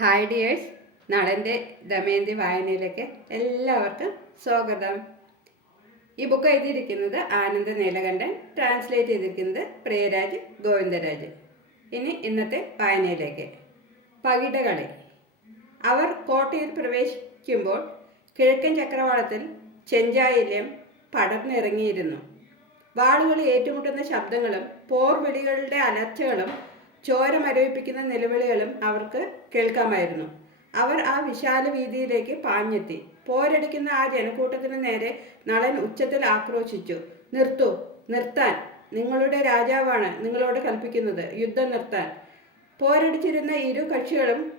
Hi dears നടന്റെ ദമയന്തി വായനയിലേക്ക് എല്ലാവർക്കും സ്വാഗതം. ഈ ബുക്ക് എഴുതിയിരിക്കുന്നത് ആനന്ദ നീലകണ്ഠൻ ട്രാൻസ്ലേറ്റ് ചെയ്തിരിക്കുന്നത് പ്രിയരാജ് ഗോവിന്ദരാജ്. ഇനി ഇന്നത്തെ വായനയിലേക്ക്. പകിടകളി. അവർ കോട്ടയിൽ പ്രവേശിക്കുമ്പോൾ കിഴക്കൻ ചക്രവാളത്തിൽ ചെഞ്ചായില്യം പടർന്നിറങ്ങിയിരുന്നു. വാളുകൾ ഏറ്റുമുട്ടുന്ന ശബ്ദങ്ങളും പോർവിളികളുടെ അലർച്ചകളും ചോര മരവിപ്പിക്കുന്ന നിലവിളികളും അവർക്ക് കേൾക്കാമായിരുന്നു. അവർ ആ വിശാല വീതിയിലേക്ക് പാഞ്ഞെത്തി. പോരടിക്കുന്ന ആ ജനക്കൂട്ടത്തിന് നേരെ നളൻ ഉച്ചത്തിൽ ആക്രോശിച്ചു. നിർത്തു നിർത്താൻ. നിങ്ങളുടെ രാജാവാണ് നിങ്ങളോട് കൽപ്പിക്കുന്നത്. യുദ്ധം നിർത്താൻ. പോരടിച്ചിരുന്ന ഇരു കക്ഷികളും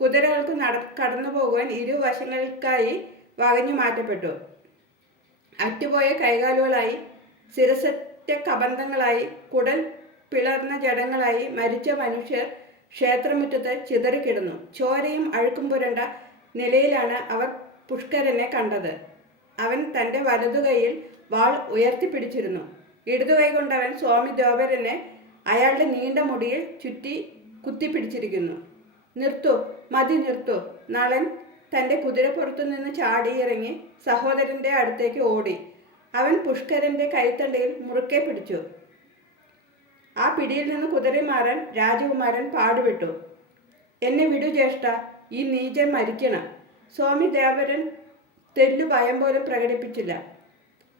കുതിരകൾക്ക് നട കടന്നു പോകുവാൻ ഇരുവശങ്ങൾക്കായി വകഞ്ഞു മാറ്റപ്പെട്ടു. അറ്റുപോയ കൈകാലുകളായി ശിരസറ്റ കബന്ധങ്ങളായി കുടൽ പിളർന്ന ജടങ്ങളായി മരിച്ച മനുഷ്യർ ക്ഷേത്രമുറ്റത്ത് ചിതറിക്കിടന്നു. ചോരയും അഴുക്കും പുരണ്ട നിലയിലാണ് അവർ പുഷ്കരനെ കണ്ടത്. അവൻ തന്റെ വലതുകൈയിൽ വാൾ ഉയർത്തിപ്പിടിച്ചിരുന്നു. ഇടതുകൈ കൊണ്ടവൻ സ്വാമി ദേവരനെ അയാളുടെ നീണ്ട മുടിയിൽ ചുറ്റി കുത്തിപ്പിടിച്ചിരിക്കുന്നു. നിർത്തു മതി നിർത്തു നളൻ തന്റെ കുതിരപ്പുറത്തു നിന്ന് ചാടിയിറങ്ങി സഹോദരന്റെ അടുത്തേക്ക് ഓടി. അവൻ പുഷ്കരന്റെ കൈത്തണ്ടയിൽ മുറുക്കെ പിടിച്ചു. ആ പിടിയിൽ നിന്ന് കുതിര മാറാൻ രാജകുമാരൻ പാടുവിട്ടു എന്നെ വിടു ജ്യേഷ്ഠ ഈ നീചൻ മരിക്കണം. സ്വാമി ദേവരൻ തെല്ലു ഭയം പോലും പ്രകടിപ്പിച്ചില്ല.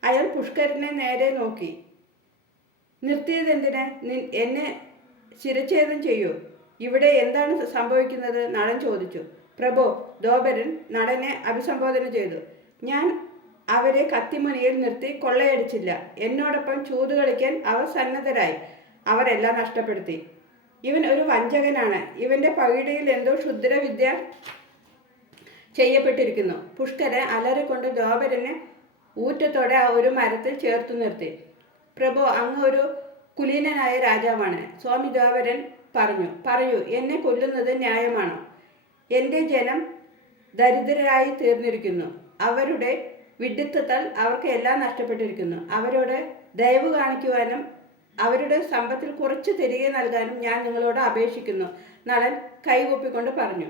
അയാൾ പുഷ്കരനെ നേരെ നോക്കി. നിർത്തിയതെന്തിന്? എന്നെ ശിരച്ഛേദം ചെയ്യൂ. ഇവിടെ എന്താണ് സംഭവിക്കുന്നത്? നടൻ ചോദിച്ചു. പ്രഭോ ദോപരൻ നടനെ അഭിസംബോധന ചെയ്തു. ഞാൻ അവരെ കത്തിമുനയിൽ നിർത്തി കൊള്ളയടിച്ചില്ല. എന്നോടൊപ്പം ചൂത് കളിക്കാൻ അവർ സന്നദ്ധരായി. അവർ എല്ലാം നഷ്ടപ്പെടുത്തി. ഇവൻ ഒരു വഞ്ചകനാണ്. ഇവന്റെ പകിടിയിൽ എന്തോ ക്ഷുദ്രവിദ്യ ചെയ്യപ്പെട്ടിരിക്കുന്നു. പുഷ്കരെ അലറിക്കൊണ്ട് ദ്വാപരനെ ഊറ്റത്തോടെ ആ ഒരു മരത്തിൽ ചേർത്തു നിർത്തി. പ്രഭു അങ്ങ് ഒരു കുലീനനായ രാജാവാണ്. സ്വാമി ദ്വാപരൻ പറഞ്ഞു പറയൂ എന്നെ കൊല്ലുന്നത് ന്യായമാണോ? എന്റെ ജനം ദരിദ്രരായി തീർന്നിരിക്കുന്നു. അവരുടെ വിഡിത്തത്താൽ അവർക്ക് എല്ലാം നഷ്ടപ്പെട്ടിരിക്കുന്നു. അവരോട് ദയവ് കാണിക്കുവാനും അവരുടെ സമ്പത്തിൽ കുറച്ച് തിരികെ നൽകാനും ഞാൻ നിങ്ങളോട് അപേക്ഷിക്കുന്നു. നളൻ കൈകൂപ്പിക്കൊണ്ട് പറഞ്ഞു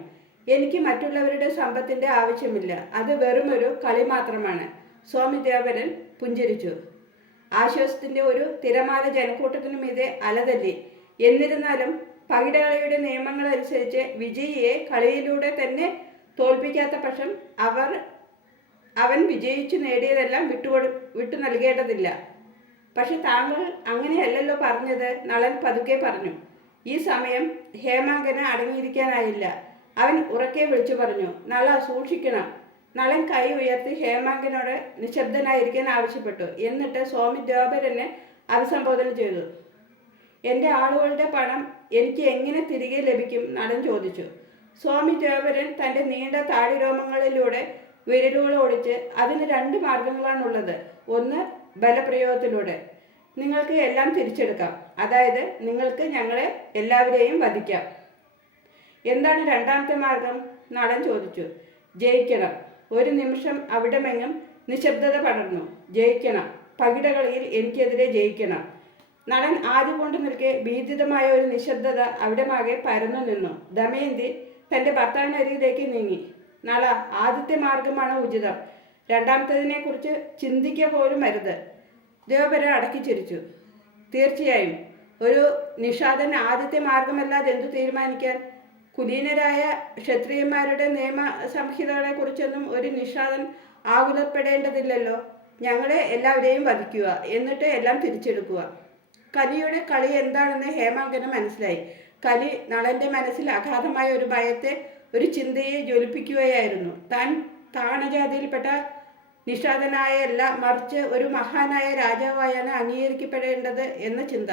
എനിക്ക് മറ്റുള്ളവരുടെ സമ്പത്തിന്റെ ആവശ്യമില്ല. അത് വെറുമൊരു കളി മാത്രമാണ്. സ്വാമി ദേവരൻ പുഞ്ചിരിച്ചു. ആശ്വാസത്തിന്റെ ഒരു തിരമാല ജനക്കൂട്ടത്തിനു മീതെ അലതല്ലി. എന്നിരുന്നാലും പകിടകളിയുടെ നിയമങ്ങൾ അനുസരിച്ച് വിജയിയെ കളിയിലൂടെ തന്നെ തോൽപ്പിക്കാത്ത പക്ഷം അവർ അവൻ വിജയിച്ചു നേടിയതെല്ലാം വിട്ടുകൊടു വിട്ടു നൽകേണ്ടതില്ല. പക്ഷെ താങ്കൾ അങ്ങനെയല്ലല്ലോ പറഞ്ഞത്. നളൻ പതുക്കെ പറഞ്ഞു. ഈ സമയം ഹേമാങ്കന് അടങ്ങിയിരിക്കാനായില്ല. അവൻ ഉറക്കെ വിളിച്ചു പറഞ്ഞു. നള സൂക്ഷിക്കണം. നളൻ കൈ ഉയർത്തി ഹേമാങ്കനോട് നിശബ്ദനായിരിക്കാൻ ആവശ്യപ്പെട്ടു. എന്നിട്ട് സ്വാമി ദ്വാപരനെ അഭിസംബോധന ചെയ്തു. എന്റെ ആളുകളുടെ പണം എനിക്ക് എങ്ങനെ തിരികെ ലഭിക്കും? നടൻ ചോദിച്ചു. സ്വാമി ദേവരൻ തന്റെ നീണ്ട താടിരോമങ്ങളിലൂടെ വിരലുകൾ ഓടിച്ച് അതിന് രണ്ട് മാർഗങ്ങളാണുള്ളത്. ഒന്ന് ബലപ്രയോഗത്തിലൂടെ. നിങ്ങൾക്ക് എല്ലാം തിരിച്ചെടുക്കാം. അതായത് നിങ്ങൾക്ക് ഞങ്ങളെ എല്ലാവരെയും വധിക്കാം. എന്താണ് രണ്ടാമത്തെ മാർഗം? നടൻ ചോദിച്ചു. ജയിക്കണം. ഒരു നിമിഷം അവിടമെങ്ങും നിശബ്ദത പടർന്നു. ജയിക്കണം. പകിടകളിയിൽ എനിക്കെതിരെ ജയിക്കണം. നടൻ ആദ്യം കൊണ്ട് നിൽക്കെ ഭീതിതമായ ഒരു നിശബ്ദത അവിടമാകെ പരന്നു നിന്നു. ദമയന്തി തന്റെ ഭർത്താവിനരികിലേക്ക് നീങ്ങി. നള ആദ്യത്തെ മാർഗമാണ് ഉചിതം. രണ്ടാമത്തതിനെ കുറിച്ച് ചിന്തിക്കുക പോലും അരുത്. ദേവപരം അടക്കി ചിരിച്ചു. തീർച്ചയായും ഒരു നിഷാദൻ ആദ്യത്തെ മാർഗമല്ലാതെ എന്തു തീരുമാനിക്കാൻ? കുലീനരായ ക്ഷത്രിയന്മാരുടെ നിയമ സംഹിതകളെ കുറിച്ചൊന്നും ഒരു നിഷാദൻ ആകുലപ്പെടേണ്ടതില്ലല്ലോ. ഞങ്ങളെ എല്ലാവരെയും വധിക്കുക എന്നിട്ട് എല്ലാം തിരിച്ചെടുക്കുക. കലിയുടെ കളി എന്താണെന്ന് ഹേമാങ്കന് മനസ്സിലായി. കലി നളന്റെ മനസ്സിൽ അഗാധമായ ഒരു ഭയത്തെ ഒരു ചിന്തയെ ജ്വലിപ്പിക്കുകയായിരുന്നു. താൻ താണജാതിയിൽപ്പെട്ട നിഷാദനായല്ല മറിച്ച് ഒരു മഹാനായ രാജാവായാണ് അംഗീകരിക്കപ്പെടേണ്ടത് എന്ന ചിന്ത.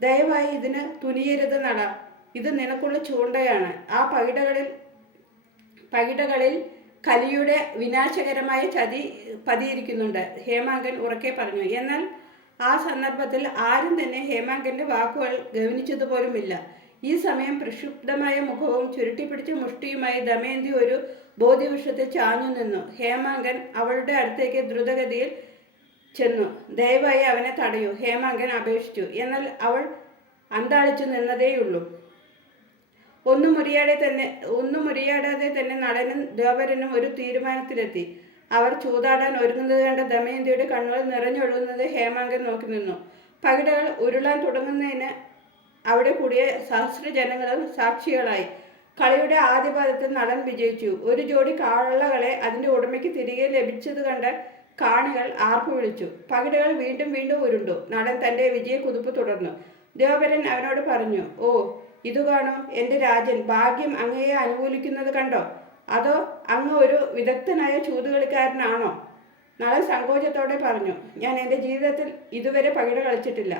ദയവായി ഇതിന് തുനിയരുത് നട. ഇത് നിനക്കുള്ള ചൂണ്ടയാണ്. ആ പകിടകളിൽ പകിടകളിൽ കലിയുടെ വിനാശകരമായ ചതി പതിയിരിക്കുന്നുണ്ട്. ഹേമാങ്കൻ ഉറക്കെ പറഞ്ഞു. എന്നാൽ ആ സന്ദർഭത്തിൽ ആരും തന്നെ ഹേമാങ്കന്റെ വാക്കുകൾ ഗവനിച്ചതുപോലുമില്ല ഈ സമയം പ്രക്ഷുബ്ധമായ മുഖവും ചുരുട്ടിപ്പിടിച്ച മുഷ്ടിയുമായി ദമയന്തി ഒരു ബോധ്യവൃക്ഷത്തിൽ ചാഞ്ഞു നിന്നു. ഹേമാങ്കൻ അവളുടെ അടുത്തേക്ക് ദ്രുതഗതിയിൽ ചെന്നു. ദയവായി അവനെ തടയൂ. ഹേമാങ്കൻ അപേക്ഷിച്ചു. എന്നാൽ അവൾ അന്താളിച്ചു നിന്നതേയുള്ളൂ. ഒന്നും മുറിയാതെ തന്നെ ഒന്നും മുറിയാടാതെ തന്നെ നടനും ദേവരനും ഒരു തീരുമാനത്തിലെത്തി. അവർ ചൂതാടാൻ ഒരുങ്ങുന്നത് കണ്ട ദമയന്തിയുടെ കണ്ണുകൾ നിറഞ്ഞൊഴുകുന്നത് ഹേമാങ്കൻ നോക്കി നിന്നു. പകിടകൾ ഉരുളാൻ തുടങ്ങുന്നതിന് അവിടെ കൂടിയ സഹസ്ര ജനങ്ങളും സാക്ഷികളായി. കളിയുടെ ആദ്യ പാദത്തിൽ നടൻ വിജയിച്ചു. ഒരു ജോഡി കാളകളെ അതിന്റെ ഉടമയ്ക്ക് തിരികെ ലഭിച്ചത് കണ്ട് കാണികൾ ആർപ്പു വിളിച്ചു. പകിടകൾ വീണ്ടും വീണ്ടും ഉരുണ്ടു. നടൻ തന്റെ വിജയ കുതിപ്പ് തുടർന്നു. ദേവരൻ അവനോട് പറഞ്ഞു ഓ ഇതു കാണോ എന്റെ രാജൻ ഭാഗ്യം അങ്ങയെ അനുകൂലിക്കുന്നത് കണ്ടോ? അതോ അങ്ങ് ഒരു വിദഗ്ധനായ ചൂതുകളിക്കാരനാണോ? നടൻ സങ്കോചത്തോടെ പറഞ്ഞു ഞാൻ എന്റെ ജീവിതത്തിൽ ഇതുവരെ പകിട കളിച്ചിട്ടില്ല.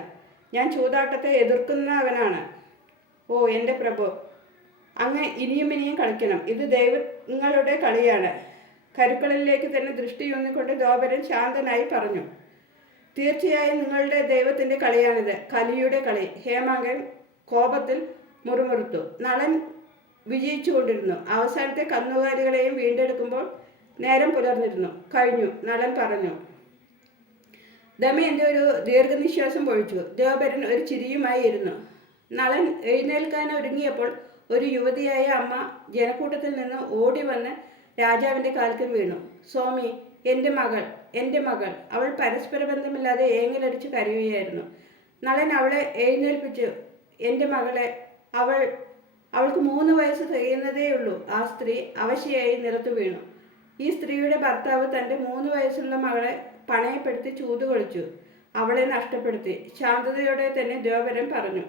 ഞാൻ ചൂതാട്ടത്തെ എതിർക്കുന്നവനാണ്. ഓ എന്റെ പ്രഭു അങ്ങ് ഇനിയും ഇനിയും കളിക്കണം. ഇത് ദൈവങ്ങളുടെ കളിയാണ്. കരുക്കളിലേക്ക് തന്നെ ദൃഷ്ടിയൂന്നിക്കൊണ്ട് ദോപരൻ ശാന്തനായി പറഞ്ഞു. തീർച്ചയായും നിങ്ങളുടെ ദൈവത്തിന്റെ കളിയാണിത്. കലിയുടെ കളി. ഹേമാങ്കൻ കോപത്തിൽ മുറുമുറുത്തു. നളൻ വിജയിച്ചുകൊണ്ടിരുന്നു. അവസാനത്തെ കന്നുകാലികളെയും വീണ്ടെടുക്കുമ്പോൾ നേരം പുലർന്നിരുന്നു. കഴിഞ്ഞു. നളൻ പറഞ്ഞു. ദമയന്റെ ഒരു ദീർഘനിശ്വാസം പൊഴിച്ചു. ദേവപരൻ ഒരു ചിരിയുമായി ഇരുന്നു നളൻ എഴുന്നേൽക്കാൻ ഒരുങ്ങിയപ്പോൾ ഒരു യുവതിയായ അമ്മ ജനക്കൂട്ടത്തിൽ നിന്ന് ഓടി വന്ന് രാജാവിന്റെ കാൽക്കൽ വീണു. സ്വാമി എന്റെ മകൾ എന്റെ മകൾ അവൾ പരസ്പര ബന്ധമില്ലാതെ ഏങ്ങലടിച്ച് കരയുകയായിരുന്നു. നളൻ അവളെ എഴുന്നേൽപ്പിച്ചു. എന്റെ മകളെ അവൾ അവൾക്ക് മൂന്ന് വയസ്സ് തികയുന്നതേയുള്ളൂ ആ സ്ത്രീ അവശയായി നിറത്തു വീണു. ഈ സ്ത്രീയുടെ ഭർത്താവ് തന്റെ മൂന്ന് വയസ്സുള്ള മകളെ പണയപ്പെടുത്തി ചൂതുകൊളിച്ചു. അവളെ നഷ്ടപ്പെടുത്തി. ശാന്തതയോടെ തന്നെ ദ്യോപരൻ പറഞ്ഞു.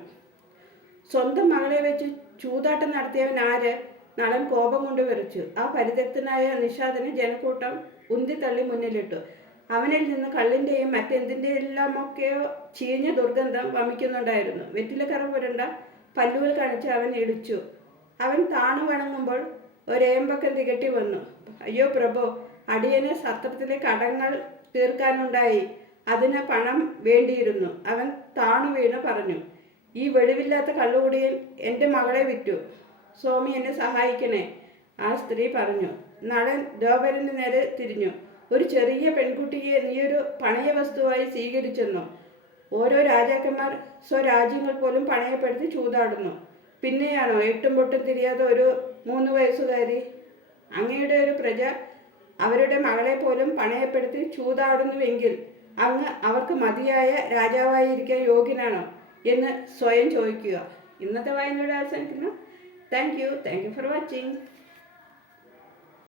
സ്വന്തം മകളെ വെച്ച് ചൂതാട്ടം നടത്തിയവൻ ആര്? നളൻ കോപം കൊണ്ട് വിറച്ചു. ആ പരിതക്തനായ നിഷാദനെ ജനക്കൂട്ടം ഉന്തിത്തള്ളി മുന്നിലിട്ടു. അവനിൽ നിന്ന് കള്ളിന്റെയും മറ്റെന്തിന്റെയെല്ലാമൊക്കെയോ ചീഞ്ഞ ദുർഗന്ധം വമിക്കുന്നുണ്ടായിരുന്നു. വെറ്റിലക്കറ പുരണ്ട പല്ലുകൾ കാണിച്ച് അവൻ ഇടിച്ചു. അവൻ താണു വണങ്ങുമ്പോൾ ഒരേമ്പക്കം തികട്ടി വന്നു. അയ്യോ പ്രഭു അടിയന് സത്രത്തിലെ കടങ്ങൾ തീർക്കാനുണ്ടായി. അതിന് പണം വേണ്ടിയിരുന്നു. അവൻ താണു വീണ് പറഞ്ഞു. ഈ വെളിവില്ലാത്ത കള്ളുകുടിയിൽ എന്റെ മകളെ വിറ്റു. സ്വാമി എന്നെ സഹായിക്കണേ. ആ സ്ത്രീ പറഞ്ഞു. നടൻ ദേവരന് നേരെ തിരിഞ്ഞു. ഒരു ചെറിയ പെൺകുട്ടിയെ നീയൊരു പണയ വസ്തുവായി സ്വീകരിച്ചെന്നു. ഓരോ രാജാക്കന്മാർ സ്വരാജ്യങ്ങൾ പോലും പണയപ്പെടുത്തി ചൂതാടുന്നു. പിന്നെയാണോ എട്ടും പൊട്ടും തിരിയാതെ ഒരു മൂന്ന് വയസ്സുകാരി? അങ്ങയുടെ ഒരു പ്രജ അവരുടെ മകളെ പോലും പണയപ്പെടുത്തി ചൂതാടുന്നുവെങ്കിൽ അങ്ങ് അവർക്ക് മതിയായ രാജാവായിരിക്കാൻ യോഗ്യനാണോ? എന്ന് സ്വയം ചോദിക്കുക. ഇന്നത്തെ വായനയുടെ അവസാനിക്കുന്നു. Thank you thank you for watching